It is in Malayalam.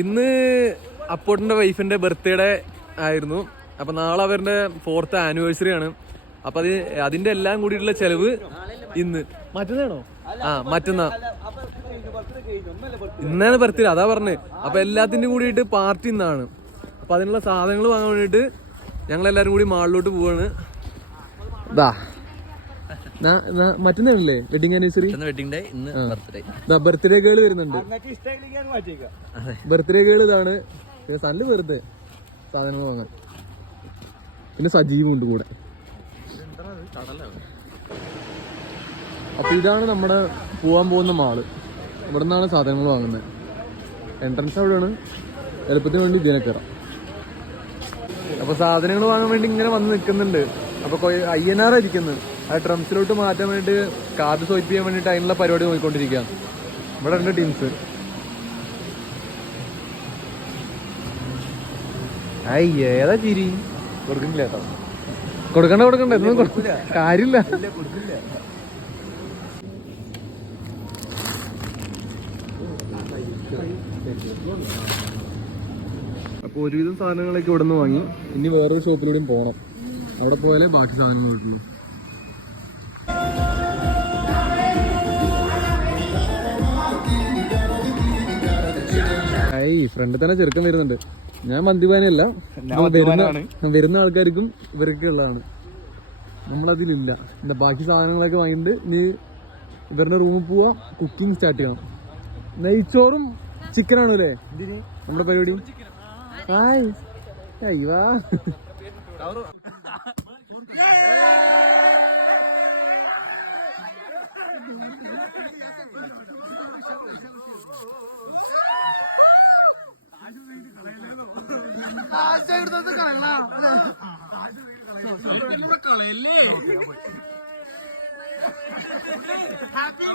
ഇന്ന് അപ്പോട്ടിന്റെ വൈഫിന്റെ ബർത്ത്ഡേ ആയിരുന്നു. അപ്പൊ നാളെ അവരുടെ 4th ആനിവേഴ്സറി ആണ്. അപ്പൊ അതിന്റെ എല്ലാം കൂടിയിട്ടുള്ള ചെലവ് ഇന്ന്. മറ്റന്നാണോ? മറ്റന്നാ. ഇന്നാണ് ബർത്ത്ഡേ, അതാ പറഞ്ഞത്. അപ്പൊ എല്ലാത്തിന്റെയും കൂടിയിട്ട് പാർട്ടി ഇന്നാണ്. അപ്പൊ അതിനുള്ള സാധനങ്ങൾ വാങ്ങാൻ വേണ്ടിട്ട് ഞങ്ങളെല്ലാരും കൂടി മാളിലോട്ട് പോവാണ്. മറ്റന്നാണല്ലേ വെഡിങ് ആനിവേഴ്സറി? ബർത്ത്ഡേ ഗേള് വരുന്നുണ്ട്. ബർത്ത്ഡേ ഗേള് ഇതാണ്. നല്ല വെറുതെ സാധനങ്ങൾ വാങ്ങാൻ. പിന്നെ സജീവും ഉണ്ട് കൂടെ. അപ്പൊ ഇതാണ് നമ്മുടെ പോവാൻ പോകുന്ന മാള്. ഇവിടെ നിന്നാണ് സാധനങ്ങൾ വാങ്ങുന്നത്. എൻട്രൻസ് അവിടെയാണ്. എളുപ്പത്തിന് വേണ്ടി ഇതിനെ കയറാം. അപ്പൊ സാധനങ്ങൾ വാങ്ങാൻ വേണ്ടി ഇങ്ങനെ വന്ന് നിൽക്കുന്നുണ്ട്. അപ്പൊ INR ഇരിക്കുന്നത് ആ ഡ്രംസിലോട്ട് മാറ്റാൻ വേണ്ടി കാർഡ് സ്വൈപ്പ് ചെയ്യാൻ വേണ്ടിട്ട് അതിനുള്ള പരിപാടി നോക്കിക്കൊണ്ടിരിക്കുക. ഇവിടെ ഉണ്ട് ടീംസ്. ഏതാ ചിരി? കൊടുക്കുന്നില്ല കേട്ടോ. കൊടുക്കണ്ട ഇതൊന്നും കാര്യമില്ല. അപ്പൊ ഒരുവിധം സാധനങ്ങളൊക്കെ ഇവിടെ നിന്ന് വാങ്ങി. ഇനി വേറൊരു ഷോപ്പിലൂടെയും പോകണം. അവിടെ പോയാലേ ബാക്കി സാധനങ്ങൾ കിട്ടുള്ളൂ. ഫ്രണ്ട് തന്നെ ചെറുക്കം വരുന്നുണ്ട്. ഞാൻ മദ്യപാനല്ല, വരുന്ന ആൾക്കാർക്കും ഇവരൊക്കെ ഉള്ളതാണ്. നമ്മളതിലില്ല. എന്താ ബാക്കി സാധനങ്ങളൊക്കെ വാങ്ങിയിട്ട് നീ ഇവരുടെ റൂമിൽ പോവാ, കുക്കിംഗ് സ്റ്റാർട്ട് ചെയ്യണം. നെയ്ച്ചോറും ചിക്കനാണോ അല്ലേ നമ്മുടെ പരിപാടി? അയ്യവാ ഹാപ്പി